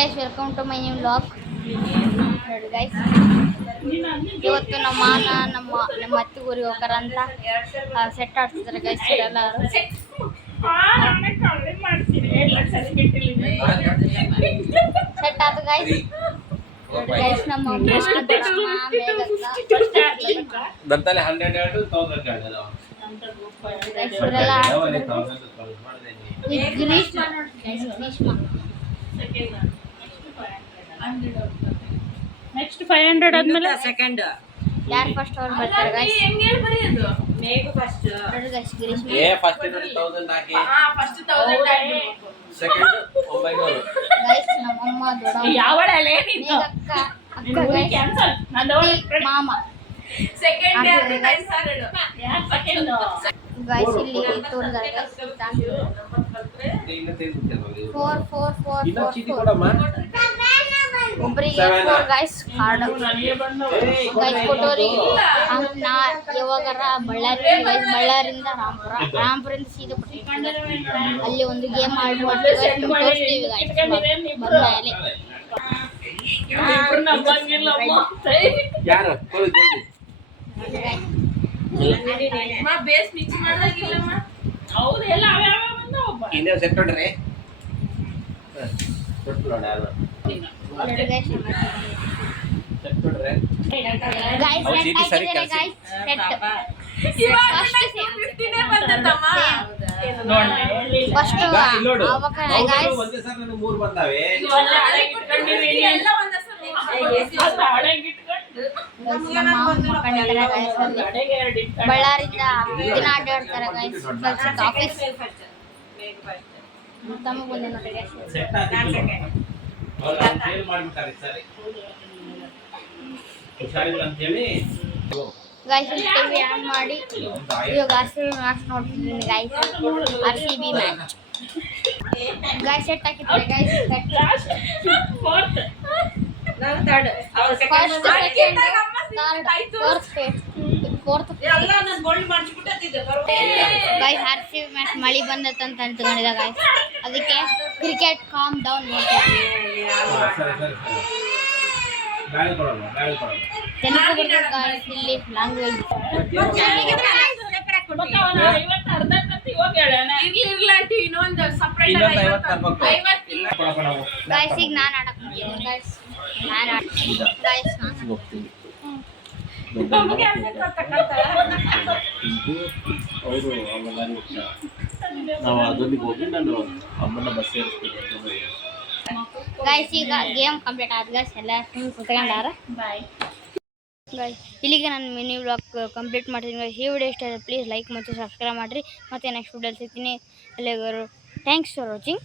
Guys welcome to my new vlog. ನೋಡಿ guys, ಇವತ್ತು ನಮ್ಮ ಮಾನ ನಮ್ಮ ಅತ್ತಿ ಊರಿಗೆ ಹೋಗಾರ ಅಂತ ಸೆಟ್ ಆಡ್ತಿದ್ದಾರೆ ಗೈಸ್. ಎಲ್ಲರೂ ಸೆಟ್ ಆಯ್ತು ಗೈಸ್. ಗೈಸ್ ನಮ್ಮ ನೆಕ್ಸ್ಟ್ 500 ಆದ್ಮೇಲೆ ಸೆಕೆಂಡ್ ಯಾರು ಫಸ್ಟ್ ಅವ್ರು ಬರ್ತಾರೆ ಗೈಸ್. ಹೆಂಗೆ ಬರೆಯೋದು ಮೇಘ ಫಸ್ಟ್ ನೋಡಿ ಗೈಸ್. ಗಿರೀಶ್ ಏ ಫಸ್ಟ್ 1000 ಹಾಕಿ ಫಸ್ಟ್ 1000 ಹಾಕಿ ಸೆಕೆಂಡ್ 900 ಗೈಸ್. ನಮ್ಮಮ್ಮ ದೊಡ್ಡ ಯಾವಳಲೆ ನೀನು ಅಕ್ಕ ಗೈಸ್, ಕ್ಯಾನ್ಸಲ್ ನಂದು ಮಾಮ ಸೆಕೆಂಡ್ ಯಾರು ಗೈಸ್ ಆಡೋದು ಯಾರು ಸೆಕೆಂಡ್ ಗೈಸ್. ಇಲ್ಲಿ ತೋರಿದ್ದಾರೆ ಗೈಸ್. ಇನ್ನ ತೆಗೆದುಕೊಳ್ಳಿ 4 4 4 ಇನ್ನ ಚೀಟಿ 4 ಕೊಡಮ್ಮ. ಒಬ್ಬರಿಗೆ 4 ಗೈಸ್ ಕಾರ್ಡ್ ನನಗೆ ಬಂದವ ಗೈಸ್. ಕೊಟ್ಟೋರಿ ನಾ ಯಾವಾಗಾರ ಬಳ್ಳಾರಿಂದ ರಾಮಪುರದಿಂದ ಸೀದಾ ಕೊಟ್ಟಿರ್ತೀನಿ. ಅಲ್ಲಿ ಒಂದು ಗೇಮ್ ಆಡ್ಬಿಟ್ಟು ತೋರಿಸ್ತೀವಿ ಗೈಸ್. ಬಂದ್ಮೇಲೆ ಇಬ್ರು ನಂಬಂಗಿಲ್ಲ ಅಮ್ಮ ಯಾರು ಕೊಡು ಜಲ್ದಿ. ಅಮ್ಮ ಬೇಸ್ ಮಿಕ್ಸ್ ಮಾಡಾಗಿಲ್ಲಮ್ಮ. ಹೌದು ಎಲ್ಲ ಅವೇ ಬಂದವ ಇನ್ನೇ ಸೆಟ್ ಹೊಡ್ರಿ ತೊಟ್ಟು ನೋಡ ಯಾರು ಗೈಸ್ ಸೆಟ್ ಹೊಡ್ರೆ ಗೈಸ್ ಅವ್ರು ಚೀಟಿ ಸರಿ ಗೈಸ್ ಕಳ್ಸಿ. ಸೆಟ್ ಇವಾಗ 250 ಬಂದತಮ್ಮ ಫಸ್ಟ್ ಈಗ ಇಲ್ಲಿ ನೋಡು ಅವಾಗ ಅವ್ರು ಗೈಸ್ ಒಂದೇ ಸರ್ ನನಗೆ 3 ಬಂದಾವೆ. ಎಲ್ಲ ಹಳೆ ಇಟ್ಕೊಂಡಿರಿ ಎಲ್ಲ ಒಂದೇ ಸಲ ಹಳೆ ಇಟ್ಕೊಂಡು ನಮ್ಮ ಮಕ್ಕಳಿದ್ದಾರೆ ಗೈಸ್. ಅಲ್ಲಿ ಬಳ್ಳಾರಿಂದ ದಿನ ಅಡ್ಡಾಡ್ತಾರೆ ಗೈಸ್. ಕೆಲ್ಸಕ್ಕೆ ಆಫೀಸ್ ತಮಗೆ ಬಂದೆ ನೋಡಿ ಗೈಸ್. ಸೆಟ್ ಆಗಿತ್ತು ಅವ್ರು ಫೇಲ್ ಮಾಡ್ಬಿಟ್ಟಾರೆ ಸರಿ ಹುಷಾರಿಲ್ಲ ಅಂತ ಹೇಳಿ ಗೈಸ್ ಟಿವಿ ಆನ್ ಮಾಡಿ ಇವಾಗ RCB ಮ್ಯಾಚ್ ನೋಡ್ತಿದ್ದೀನಿ guys. RCB match guys. Set ಹಾಕಿದ್ದಾರೆ ಗೈಸ್. ಲಾಸ್ಟ್ ಫೋರ್ತ್ ನಾನು ಥರ್ಡ್ ಫಸ್ಟ್ ಸೆಕೆಂಡ್ ಫೋರ್ತ್ ಎಲ್ಲ ನಾನು ಗೋಲ್ಡ್ ಮಾಡಿಸ್ಬಿಟ್ಟಿದ್ದೆ ಗೈಸ್. RCB ಮ್ಯಾಚ್ ಮಳಿ ಬಂದತ್ತ ಅಂತ ಅಂದ್ಕೊಂಡಿದ್ದ ಗೈಸ್. ಅದಕ್ಕೆ ಕ್ರಿಕೆಟ್ ಕಾಮ್ ಡೌನ್ ಮಾಡ್ತೀವಿ. ಸರಿ ಸರಿ ಸರಿ ಗಾಳಿ ಕೊಡೋಣ ತೆಲುಗು ಬರ್ತದೆ ಗೈಸ್. ಇಲ್ಲಿ ಲ್ಯಾಂಗ್ವೇಜ್ ಅವನ 50 ಅರ್ಧ ಕಂತ ಇವಾಗ ಹೇಳೋಣ ಇರ್ಲಾಂಟಿ ಇನ್ನೊಂದು ಸಪರೇಟ್ 50 ತರಬೇಕು 50 ಇಲ್ಲ ಕೊಡಪ್ಪ ನಾವು ಗೈಸ್. ಈಗ ನಾನು ಆಡಕ್ ಹೋಗ್ತೀನಿ ಗೈಸ್. ನಾನು ಗೈಸ್ ಹೋಗ್ತೀನಿ ನಮಗೆ ಅರ್ಧ ಅವರು ಅವೆಲ್ಲ ನಾವು ಅದೊಂದಿಗೆ ಹೋಗಿ ನಾನು ಅಮ್ಮನ ಬಸ್ ಸೇರಿಸ್ತೀನಿ. ಗೈಸ್ ಈಗ ಗೇಮ್ ಕಂಪ್ಲೀಟ್ ಆದ ಗೈಸ್. ಎಲ್ಲ ಕುತ್ಕೊಂಡಾರ ಬಾಯ್ ಗೈಸ್. ಇಲ್ಲಿಗೆ ನಾನು ಮಿನಿ ವ್ಲಾಗ್ ಕಂಪ್ಲೀಟ್ ಮಾಡ್ತೀನಿ ಗೈಸ್. ಈ ವಿಡಿಯೋ ಇಷ್ಟ ಆದರೆ ಪ್ಲೀಸ್ ಲೈಕ್ ಮತ್ತು ಸಬ್ಸ್ಕ್ರೈಬ್ ಮಾಡಿರಿ. ಮತ್ತೆ ನೆಕ್ಸ್ಟ್ ವಿಡಿಯೋಲಿ ಸಿಗ್ತೀನಿ. ಅಲ್ಲಿಗೋರು ಥ್ಯಾಂಕ್ಸ್ ಫಾರ್ ವಾಚಿಂಗ್.